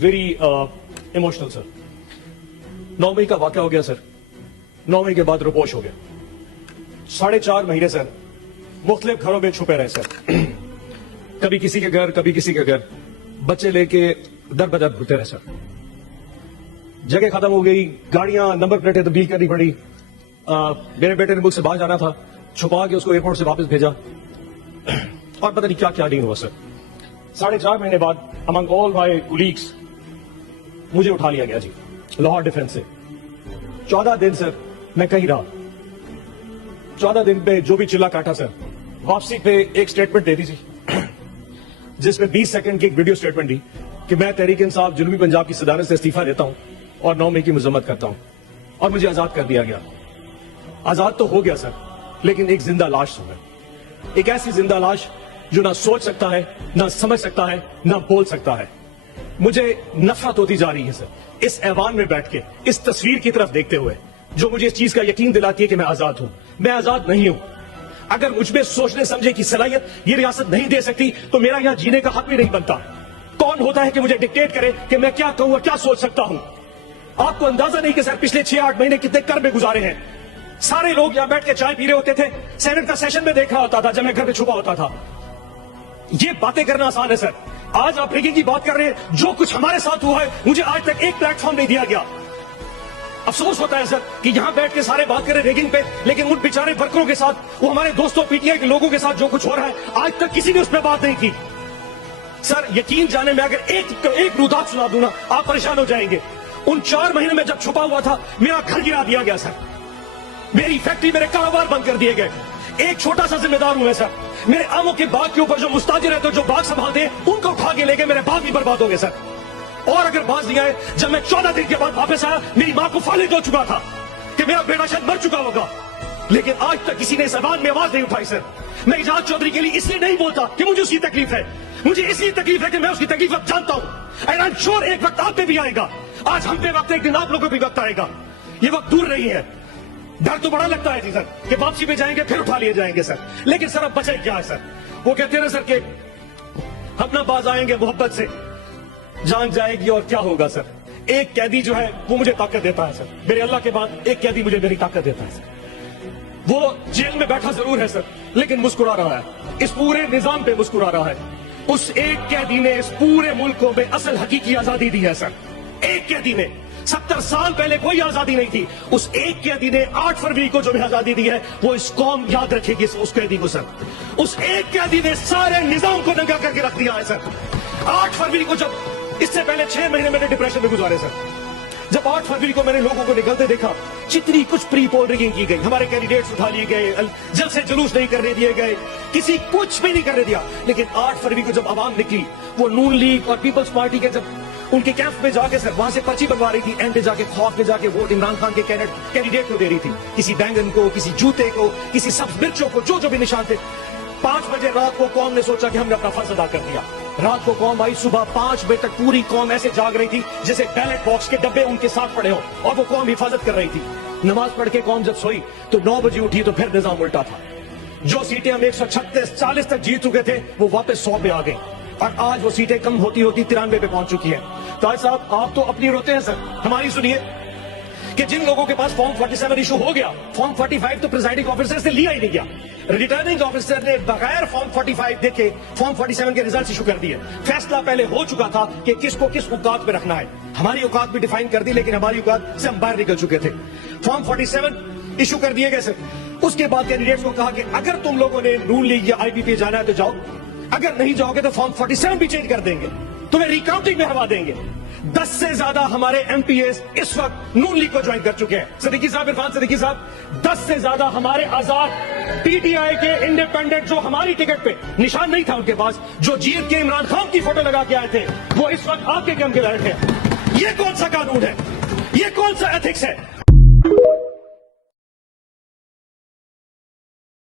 Very emotional sir. 9 मई का वाकया हो गया सर। 9 मई के बाद रुपोश हो गया। 4.5 महीने सर मुख्तलिफ घरों में छुपे रहे सर। कभी किसी के घर, कभी किसी के घर, बच्चे लेके दर बदर घूमते रहे सर। जगह खत्म हो गई, गाड़ियां, नंबर प्लेटें तब्दील करनी पड़ी। मेरे बेटे ने मुझसे बाहर जाना था, छुपा के उसको एयरपोर्ट से वापस भेजा और पता नहीं क्या क्या नहीं हुआ सर। 4.5 महीने बाद अमंग ऑल माय कोलीग्स मुझे उठा लिया गया जी, लाहौर डिफेंस से। 14 दिन सर मैं कहीं रहा। 14 दिन पे जो भी चिल्ला काटा सर, वापसी पे एक स्टेटमेंट दे दी थी जिसमें 20 सेकंड की एक वीडियो स्टेटमेंट दी कि मैं तहरीक इंसाफ जनूबी पंजाब की सदारत से इस्तीफा देता हूं और 9 मई की मजम्मत करता हूं, और मुझे आजाद कर दिया गया। आजाद तो हो गया सर, लेकिन एक जिंदा लाश हो गया। एक ऐसी जिंदा लाश जो ना सोच सकता है, ना समझ सकता है, ना बोल सकता है। मुझे नफरत होती जा रही है सर इस ऐवान में बैठ के, इस तस्वीर की तरफ देखते हुए, जो मुझे इस चीज का यकीन दिलाती है कि मैं आजाद हूं। मैं आजाद नहीं हूं। अगर मुझ में सोचने समझे की सलाहियत ये रियासत नहीं दे सकती तो मेरा यहां जीने का हक भी नहीं बनता। कौन होता है कि मुझे डिक्टेट करे कि मैं क्या कहूं और क्या सोच सकता हूं? आपको अंदाजा नहीं कि सर पिछले 6-8 महीने कितने कर में गुजारे हैं। सारे लोग यहां बैठ के चाय पी रहे होते थे, सेनेट का सेशन में देख रहा होता था जब मैं घर में छुपा होता था। ये बातें करना आसान है सर। आज आप रिगिंग की बात कर रहे हैं। जो कुछ हमारे साथ हुआ है मुझे आज तक एक प्लेटफॉर्म नहीं दिया गया। अफसोस होता है सर कि यहां बैठ के सारे बात करें रेगिंग पे, लेकिन उन बेचारे वर्करों के साथ, वो हमारे दोस्तों पीटीआई के लोगों के साथ जो कुछ हो रहा है आज तक किसी ने उस पर बात नहीं की। सर यकीन जाने में अगर एक रुदात सुना दूं ना, आप परेशान हो जाएंगे। उन 4 महीने में जब छुपा हुआ था, मेरा घर गिरा दिया गया सर, मेरी फैक्ट्री, मेरे कारोबार बंद कर दिए गए। एक छोटा सा जिम्मेदार हूं मैं सर। मेरे आमों के बाग के ऊपर जो मुस्ताजिर है, तो जो बाग संभालते हैं, उनको उठा के लेके मेरे बाग भी बर्बाद हो गए सर। और अगर बाज नहीं आए, जब मैं 14 दिन के बाद वापस आया, मेरी मां को फालिद हो चुका था कि मेरा बेटा शायद मर चुका होगा, लेकिन आज तक किसी ने इस ऐवान में आवाज नहीं उठाई सर। मैं इजाज चौधरी के लिए इसलिए नहीं बोलता कि मुझे उसकी तकलीफ है, मुझे इसलिए तकलीफ है कि मैं उसकी तकलीफ अब जानता हूं। एंड आई एम श्योर एक वक्त आप पे भी आएगा। आज हम पे वक्त, एक दिन आप लोगों पे भी वक्त आएगा। ये वक्त दूर नहीं है। डर तो बड़ा लगता है जी सर कि वापसी पे जाएंगे फिर उठा लिए जाएंगे सर, लेकिन सर अब बचे क्या है सर? वो कहते हैं ना सर कि हम ना बाज आएंगे मोहब्बत से, जान जाएगी और क्या होगा सर। एक कैदी जो है वो मुझे ताकत देता है सर। मेरे अल्लाह के बाद एक कैदी मुझे मेरी ताकत देता है सर। वो जेल में बैठा जरूर है सर, लेकिन मुस्कुरा रहा है, इस पूरे निजाम पे मुस्कुरा रहा है। उस एक कैदी ने इस पूरे मुल्क को में असल हकीकी आजादी दी है सर। एक कैदी ने 70 साल पहले कोई आजादी नहीं थी। उस एक कैदी ने 8 फरवरी को जो भी आजादी दी है, वो इस कौम याद रखेगी उस कैदी को सर। उस एक कैदी ने सारे निजाम को नंगा करके रख दिया है सर। 8 फरवरी को, जब इससे पहले 6 महीने मैंने डिप्रेशन में गुजारे सर, जब 8 फरवरी को मैंने लोगों को निकलते देखा, जितनी कुछ प्री पोल रिगिंग की गई, हमारे कैंडिडेट्स उठा लिए गए, जल्द से जुलूस नहीं करने दिए गए, किसी कुछ भी नहीं करने दिया। लेकिन 8 फरवरी को जब आवाम निकली, वो नून लीग और पीपल्स पार्टी के जब उनके कैंप में जाके सर वहां से पर्ची बनवा रही थी, एंड पे जाके खौफ में जाके वोट इमरान खान के कैंडिडेट को दे रही थी, किसी बैंगन को, किसी जूते को, किसी सब्ज मिर्चों को, जो भी निशान थे। 5 बजे रात को कौम ने सोचा कि हमने अपना फर्ज अदा कर दिया। रात को कौम आई, सुबह 5 बजे तक पूरी कौम ऐसे जाग रही थी जैसे बैलेट बॉक्स के डब्बे उनके साथ पड़े हो, और वो कौम हिफाजत कर रही थी। नमाज पढ़ के कौम जब सोई तो 9 बजे उठी तो फिर निजाम उल्टा था। जो सीटें हम 136-40 तक जीत चुके थे, वो वापस 100 पे आ गई, और आज वो सीटें कम होती होती 93 पे पहुंच चुकी है। ताज साहब आप तो अपनी रोते हैं सर, हमारी सुनिए कि जिन लोगों के पास फॉर्म 47 इशू हो गया, फॉर्म 45 तो प्रिजाइडिंग ऑफिसर से लिया ही नहीं गया। रिटर्निंग ऑफिसर ने बगैर फॉर्म 45 देखे फॉर्म 47 के रिजल्ट इशू कर दिए। फैसला पहले हो चुका था कि किसको किस औकात पे रखना है। हमारी औकात भी डिफाइन कर दी, लेकिन हमारी औकात से हम बाहर निकल चुके थे। फॉर्म 47 इशू कर दिए गए सर। उसके बाद कैंडिडेट्स को कहा कि अगर तुम लोगों ने नून लीग या आईपीपी जाना है तो जाओ, अगर नहीं जाओगे तो फॉर्म 47 भी चेंज कर देंगे, तुम्हें रिकाउंटिंग में हवा देंगे। 10 से ज्यादा हमारे एमपीएस इस वक्त नून लीग को ज्वाइन कर चुके हैं। सिद्दीकी साहब, इरफान सिद्दीकी साहब, 10 से ज्यादा हमारे आजाद पीटीआई के इंडिपेंडेंट जो हमारी टिकट पे निशान नहीं था उनके पास, जो जीत के इमरान खान की फोटो लगा के आए थे, वो इस वक्त आपके कैंप के बैठे हैं। ये कौन सा कानून है? ये कौन सा एथिक्स है?